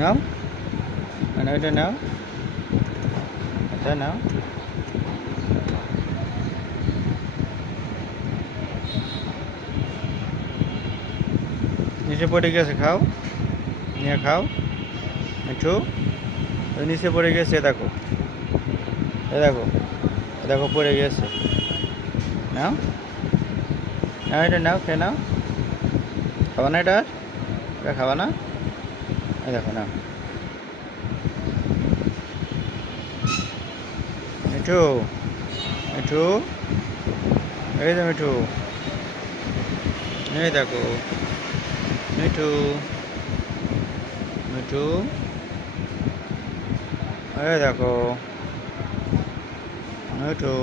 নাও, মানে এটা নাও, এটা নাও। নিচে পড়ে গেছে, খাও, নিয়ে খাও। মিঠু, ওই নিচে পড়ে গেছে, দেখো, এ দেখো, এ দেখো পড়ে গেছে। নাও, নাও, এটা নাও, খেয়ে নাও। খাবা না এটা? এটা খাবা না? এই দেখো, নাও। মিঠু, মিঠু, এই যে মিঠু, এই দেখো, মিঠু, মিঠু, এই দেখো, মিঠু।